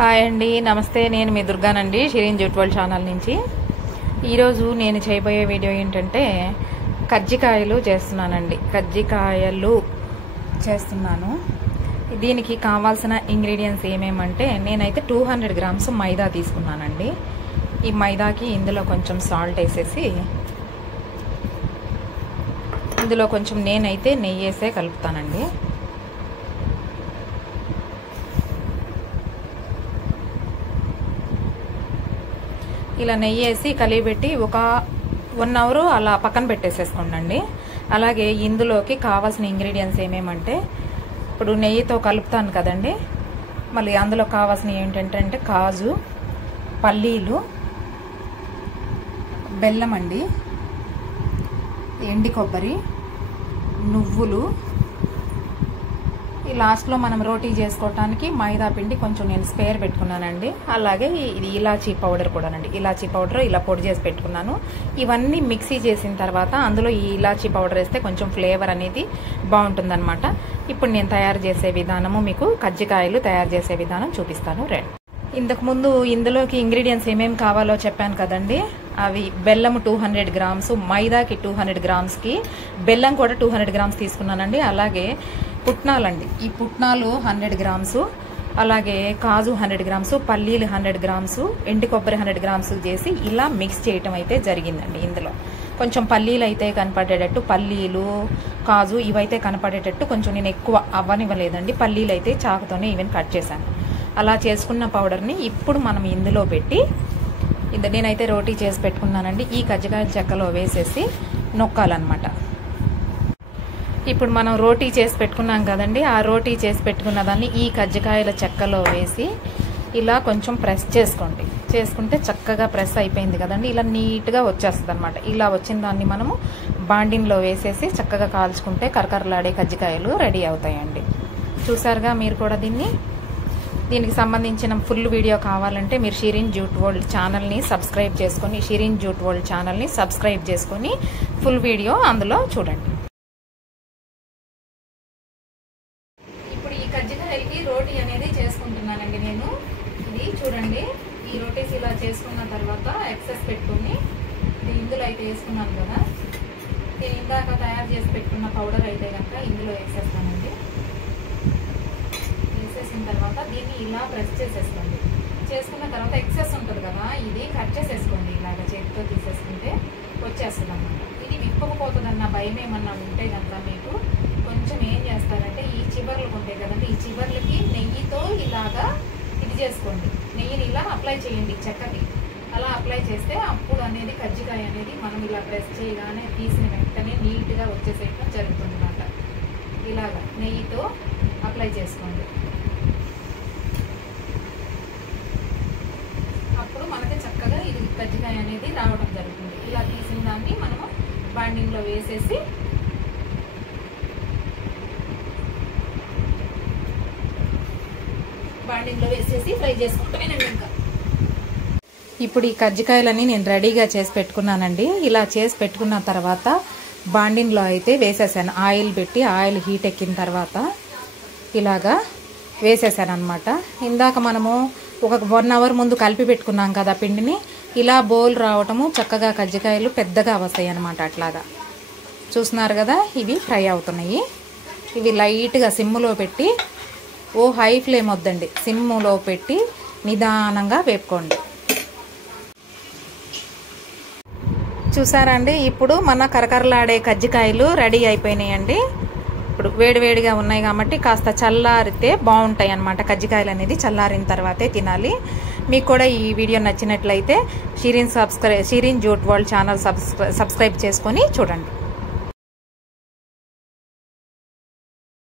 Hi అండి, నమస్తే. నేను మీ దుర్గానండి, షిరీన్ జూట్ వరల్డ్ ఛానల్ నుంచి. ఈరోజు నేను చేయబోయే వీడియో ఏంటంటే కజ్జికాయలు చేస్తున్నానండి. కజ్జికాయలు చేస్తున్నాను. దీనికి కావాల్సిన ఇంగ్రీడియంట్స్ ఏమేమంటే నేనైతే 200 గ్రామ్స్ మైదా తీసుకున్నానండి. ఈ మైదాకి ఇందులో కొంచెం సాల్ట్ వేసేసి ఇందులో కొంచెం నేనైతే నెయ్యి వేసే కలుపుతానండి. ఇలా నెయ్యి వేసి కలిపెట్టి ఒక 1 అవర్ అలా పక్కన పెట్టేసేసుకోండి. అలాగే ఇందులోకి కావాల్సిన ఇంగ్రీడియంట్స్ ఏమేమంటే ఇప్పుడు నెయ్యితో కలుపుతాను కదండి, మళ్ళీ అందులో కావాల్సిన ఏంటంటే కాజు, పల్లీలు, బెల్లం అండి, ఎండి కొబ్బరి, నువ్వులు. ఈ లాస్ట్లో మనం రోటీ చేసుకోవటానికి మైదా పిండి కొంచెం నేను స్పేర్ పెట్టుకున్నానండి. అలాగే ఇది ఇలాచీ పౌడర్ కూడానండి. ఇలాచీ పౌడర్ ఇలా పొడి చేసి పెట్టుకున్నాను. ఇవన్నీ మిక్సీ చేసిన తర్వాత అందులో ఈ ఇలాచీ పౌడర్ వేస్తే కొంచెం ఫ్లేవర్ అనేది బాగుంటుందన్నమాట. ఇప్పుడు నేను తయారు చేసే విధానము మీకు కజ్జికాయలు తయారు చేసే విధానం చూపిస్తాను. రండి. ఇంతకుముందు ఇందులోకి ఇంగ్రీడియంట్స్ ఏమేమి కావాలో చెప్పాను కదండి. అవి బెల్లం 200 గ్రామ్స్, మైదాకి 200 గ్రామ్స్కి బెల్లం కూడా 200 గ్రామ్స్ తీసుకున్నానండి. అలాగే పుట్నాలండి, ఈ పుట్నాలు 100 గ్రామ్స్, అలాగే కాజు 100 గ్రామ్స్, పల్లీలు 100 గ్రామ్స్, ఎండి కొబ్బరి 100 గ్రామ్స్ చేసి ఇలా మిక్స్ చేయటం అయితే జరిగిందండి. ఇందులో కొంచెం పల్లీలు అయితే కనపడేటట్టు, పల్లీలు కాజు ఇవైతే కనపడేటట్టు కొంచెం నేను ఎక్కువ అవ్వనివ్వలేదండి. పల్లీలు అయితే చాకుతోనే ఈవెన్ కట్ చేశాను. అలా చేసుకున్న పౌడర్ని ఇప్పుడు మనం ఇందులో పెట్టి నేనైతే రోటీ చేసి పెట్టుకున్నానండి. ఈ కజ్జికాయల చెక్కలో వేసేసి నొక్కాలన్నమాట. ఇప్పుడు మనం రోటీ చేసి పెట్టుకున్నాం కదండి, ఆ రోటీ చేసి పెట్టుకున్న దాన్ని ఈ కజ్జికాయల చెక్కలో వేసి ఇలా కొంచెం ప్రెస్ చేసుకోండి. చేసుకుంటే చక్కగా ప్రెస్ అయిపోయింది కదండి, ఇలా నీట్గా వచ్చేస్తుంది అనమాట. ఇలా వచ్చిన దాన్ని మనము బాండిన్లో వేసేసి చక్కగా కాల్చుకుంటే కరకరలాడే కజ్జికాయలు రెడీ అవుతాయండి. చూసారుగా మీరు కూడా దీనికి సంబంధించిన ఫుల్ వీడియో కావాలంటే మీరు షిరీన్ జూట్ వరల్డ్ ఛానల్ని సబ్స్క్రైబ్ చేసుకొని ఫుల్ వీడియో అందులో చూడండి. ఇప్పుడు ఈ కజ్జికాయలకి రోటీ అనేది చేసుకుంటున్నానండి నేను. ఇది చూడండి, ఈ రోటీస్ ఇలా చేసుకున్న తర్వాత ఎక్సెస్ పెట్టుకొని ఇందులో అయితే వేసుకున్నాను కదా, నేను ఇందాక తయారు చేసి పెట్టుకున్న పౌడర్ అయితే కనుక ఇందులో వేసేస్తానండి. వేసేసిన తర్వాత దీన్ని ఇలా ప్రెస్ చేసేసుకోండి. చేసుకున్న తర్వాత ఎక్సెస్ ఉంటుంది కదా, ఇది కట్ చేసేసుకోండి. ఇలాగ చేతితో తీసేసుకుంటే వచ్చేస్తుంది అన్నమాట. ఇది విప్పకపోతుందన్న భయం ఏమన్నా ఉంటే కనుక మీకు కొంచెం ఏం చేస్తారంటే ఈ చివర్లకు ఉంటాయి కదండి, ఈ చివర్లకి నెయ్యితో ఇలాగా ఇది చేసుకోండి. నెయ్యిని ఇలా అప్లై చేయండి చెక్కకి. అలా అప్లై చేస్తే అప్పుడు అనేది కజ్జికాయ అనేది మనం ఇలా ప్రెస్ చేయగానే తీసిన వెంటనే నీట్గా వచ్చేసేయడం జరుగుతుంది అన్నమాట. ఇలాగా నెయ్యితో అప్లై చేసుకోండి. అప్పుడు మనకి చక్కగా ఇది కజ్జికాయ అనేది రావడం జరుగుతుంది. ఇలా తీసిన దాన్ని మనము బాండింగ్లో వేసేసి ఫ్రై చేసుకుంటామేనండి. ఇంకా ఇప్పుడు ఈ కజ్జికాయలని నేను రెడీగా చేసి పెట్టుకున్నానండి. ఇలా చేసి పెట్టుకున్న తర్వాత బాండింగ్లో అయితే వేసేసాను. ఆయిల్ పెట్టి ఆయిల్ హీట్ ఎక్కిన తర్వాత ఇలాగా వేసేసాను అనమాట. ఇందాక మనము ఒక 1 అవర్ ముందు కలిపి పెట్టుకున్నాం కదా పిండిని, ఇలా బౌల్ రావటము చక్కగా కజ్జికాయలు పెద్దగా వస్తాయి అనమాట. అట్లాగా చూస్తున్నారు కదా, ఇవి ఫ్రై అవుతున్నాయి. ఇవి లైట్గా సిమ్లో పెట్టి, హై ఫ్లేమ్ వద్దండి, సిమ్లో పెట్టి నిదానంగా వేపుకోండి. చూసారండి, ఇప్పుడు మన కరకరలాడే కజ్జికాయలు రెడీ అయిపోయినాయండి. ఇప్పుడు వేడివేడిగా ఉన్నాయి కాబట్టి కాస్త చల్లారితే బాగుంటాయి అన్నమాట. కజ్జికాయలు అనేది చల్లారిన తర్వాతే తినాలి. మీకు కూడా ఈ వీడియో నచ్చినట్లయితే Shireen jute world channel subscribe చేసుకొని చూడండి.